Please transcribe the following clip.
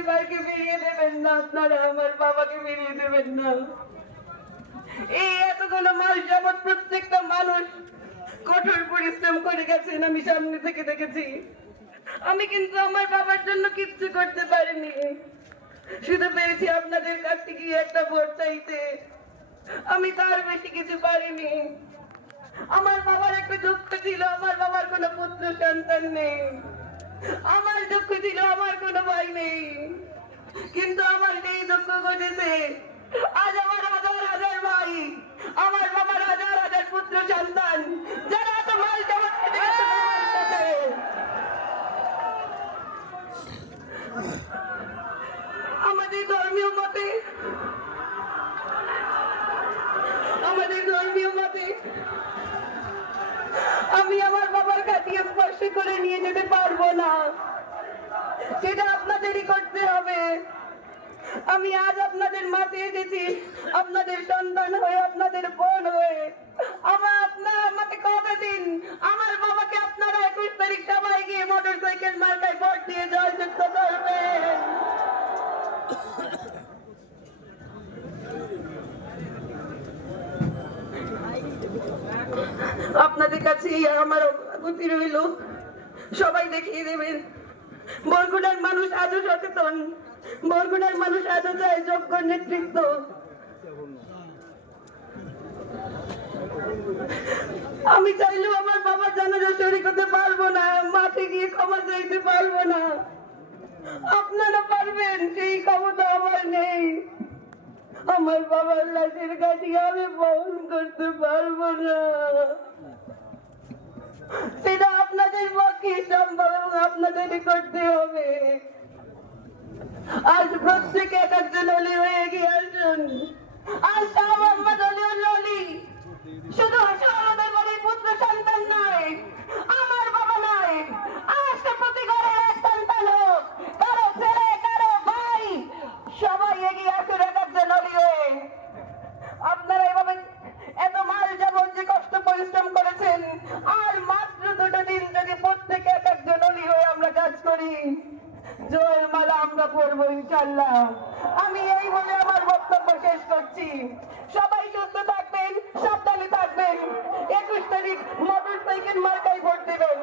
পরিবারকে ফিরিয়ে দেবেন না, আপনারা আমার বাবাকে ফিরিয়ে দেবেন না। এই এতগুলো মাস যাবৎ প্রত্যেকটা মানুষ কঠোর পরিশ্রম করে গেছেন, আমি সামনে থেকে দেখেছি। আমি কিন্তু আমার বাবার জন্য কিচ্ছু করতে পারিনি, শুধু পেরেছি আপনাদের কাছ থেকে একটা ভোট চাইতে। আমি তার বেশি কিছু পারিনি। আমার বাবার একটা দুঃখ ছিল, আমার বাবার কোনো পুত্র সন্তান নেই। আমার দুঃখ ছিল আমার কোনো ভাই নেই, কিন্তু আমার এই দুঃখ ঘটেছে। আজ আমার হাজার হাজার ভাই, আমার বাবার হাজার হাজার পুত্র সন্তান, যারা এত মাল জমা খেতে গেছে বাবার সাথে। আমাদের ধর্মীয় মতে আমি আমার বাবার খাটিয়ে স্পর্শ করে নিয়ে যেতে পারবো না, সেটা আপনাদেরই করতে হবে। আমি আজ আপনাদের মাঝে এসেছি, আপনাদের সন্তান হয়ে, আপনাদের বোন হয়ে। আপনারা আমাকে কথা দিন, আমার বাবাকে আপনারা 21 তারিখ সবাই গিয়ে মোটরসাইকেল মার্কায় ভোট দিয়ে জয়যুক্ত করবেন। আপনাদের কাছে আমার গতি রইল, সবাই দেখিয়ে দেবেন। বরগুনার মানুষ আজও সচেতন, বরগুনার মানুষ আজও চায় যোগ্য নেতৃত্ব। আমি চাইলেও আমার বাবার জানাজা শরীক হতে পারবো না, মাঠে গিয়ে ক্ষমা চাইতে পারবো না। আপনারা পারবেন, সেই ক্ষমতা আমার নেই। আমার বাবার লাশের কাছে আমি বহন করতে পারবো না, সেটা আপনাদের পক্ষে সম্ভব এবং আপনাদেরই করতে হবে। আজ প্রত্যেকে এক একজন অলি হয়ে গিয়ে আসুন। আজ শাহ মোহাম্মদ অলিউর অলি শুধু আমাদের বাড়ির পুত্র সন্তান নয়, আমার বাবা নয়, আজকে প্রতি ঘরে এক সন্তান হোক, কারো ছেলে কারো ভাই, সবাই এগিয়ে আসুন এক একজন অলি হয়ে। আপনারা এভাবে এত মাস যাবত যে কষ্ট পরিশ্রম করেছেন, আর মাত্র 2টা দিন যদি প্রত্যেকে এক একজন অলি হয়ে আমরা কাজ করি, জয়ের মালা আমরা পড়বো ইনশাল্লাহ। আমি এই বলে আমার বক্তব্য শেষ করছি। সবাই সুস্থ থাকবেন, সাবধানে থাকবেন। 21 তারিখ মোটরসাইকেল মার্কায় ভোট দেবেন।